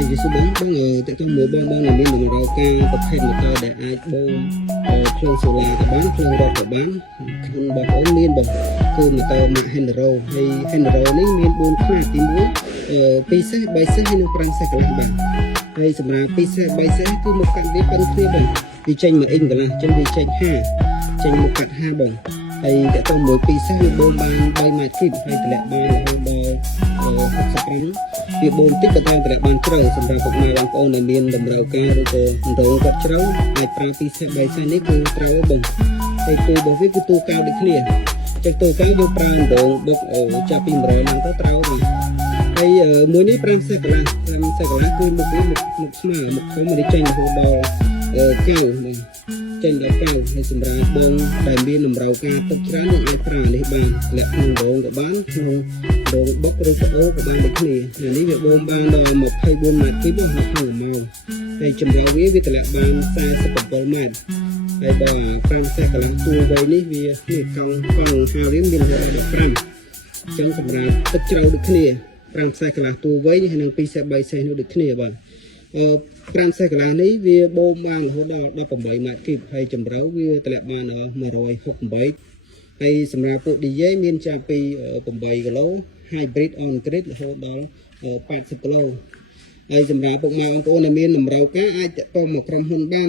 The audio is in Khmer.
យជាបងតើទៅមើលបងដែលមានតម្រូវការប្រភេទម៉ូទ័រដែលអាចបូមភ្លើងសូឡាក៏បានភ្លើងរ៉ុបក៏បានខ្លួនបងប្អូនមានបងគឺម៉ូទ័រ Max Henro ហើយ Henro នេះមាន4ខ្នាតទី1 2សេស3សេសហើយនិង5សេសកន្លះបាទហើយសម្រាប់2សេស3សេសគឺមកកាត់វាប៉ុនគ្នាបងវាចេញ1អ៊ីងកន្លះចឹងវាចេញ5ចេញមកកាត់5បងហើយតើទៅមួយ2សេសវាបូមបាន3ម៉ែត្រគីបហើយតម្លាក់បានរហូតដល់65វាបូមតិចក៏តាមតម្លាក់បានជ្រៅសម្រាប់ពុកម៉ែបងប្អូនដែលមានតម្រូវការឬក៏រងគាត់ជ្រៅអាចប្រើ2សេស3សេសនេះគឺត្រូវបងហើយទូរបស់វាគឺទូកៅដូចគ្នាចឹងទូកៅយកប្រើដងបុកចាប់ពី100ឡើងទៅត្រូវបងហើយមួយនេះ5សេសកន្លះ5សេសកន្លះគឺមុខវាមុខស្មើមុខធំនេះចេញរហូតដល់កៅបងចេញដល់កៅហើយសម្រាប់បងដែលមានតម្រូវការទឹកច្រើននឹងអាចប្រើនេះបានលាក់ក្នុងដងក៏បានក្នុងដងបុកឬក៏អូក៏បានដូចគ្នានេះវាបូមបានដល់24ម៉ែត្រគីបក្នុង1ម៉ោងហើយចម្រៅវាតម្លាក់បាន47ម៉ែត្រហើយបើ5សេសកន្លះទូវ័យនេះវាកង់ហាលរៀមមាន15អញ្ចឹងសម្រាប់ទឹកជ្រៅដូចគ្នា5សេសកន្លះទូវ័យហើយនិង2សេស3សេសនោះដូចគ្នាបាទ5សេសកន្លះនេះវាបូមបានរហូតដល់18ម៉ែត្រគីបហើយចម្រៅវាតម្លាក់បាន168ហើយសម្រាប់ពួក DJ មានចាប់ពី8គីឡូ Hybrid on grid រហូតដល់80គីឡូហើយសម្រាប់ពុកម៉ែបងប្អូនដែលមានតម្រូវការអាចតាក់ទងមកក្រុមហ៊ុនបាន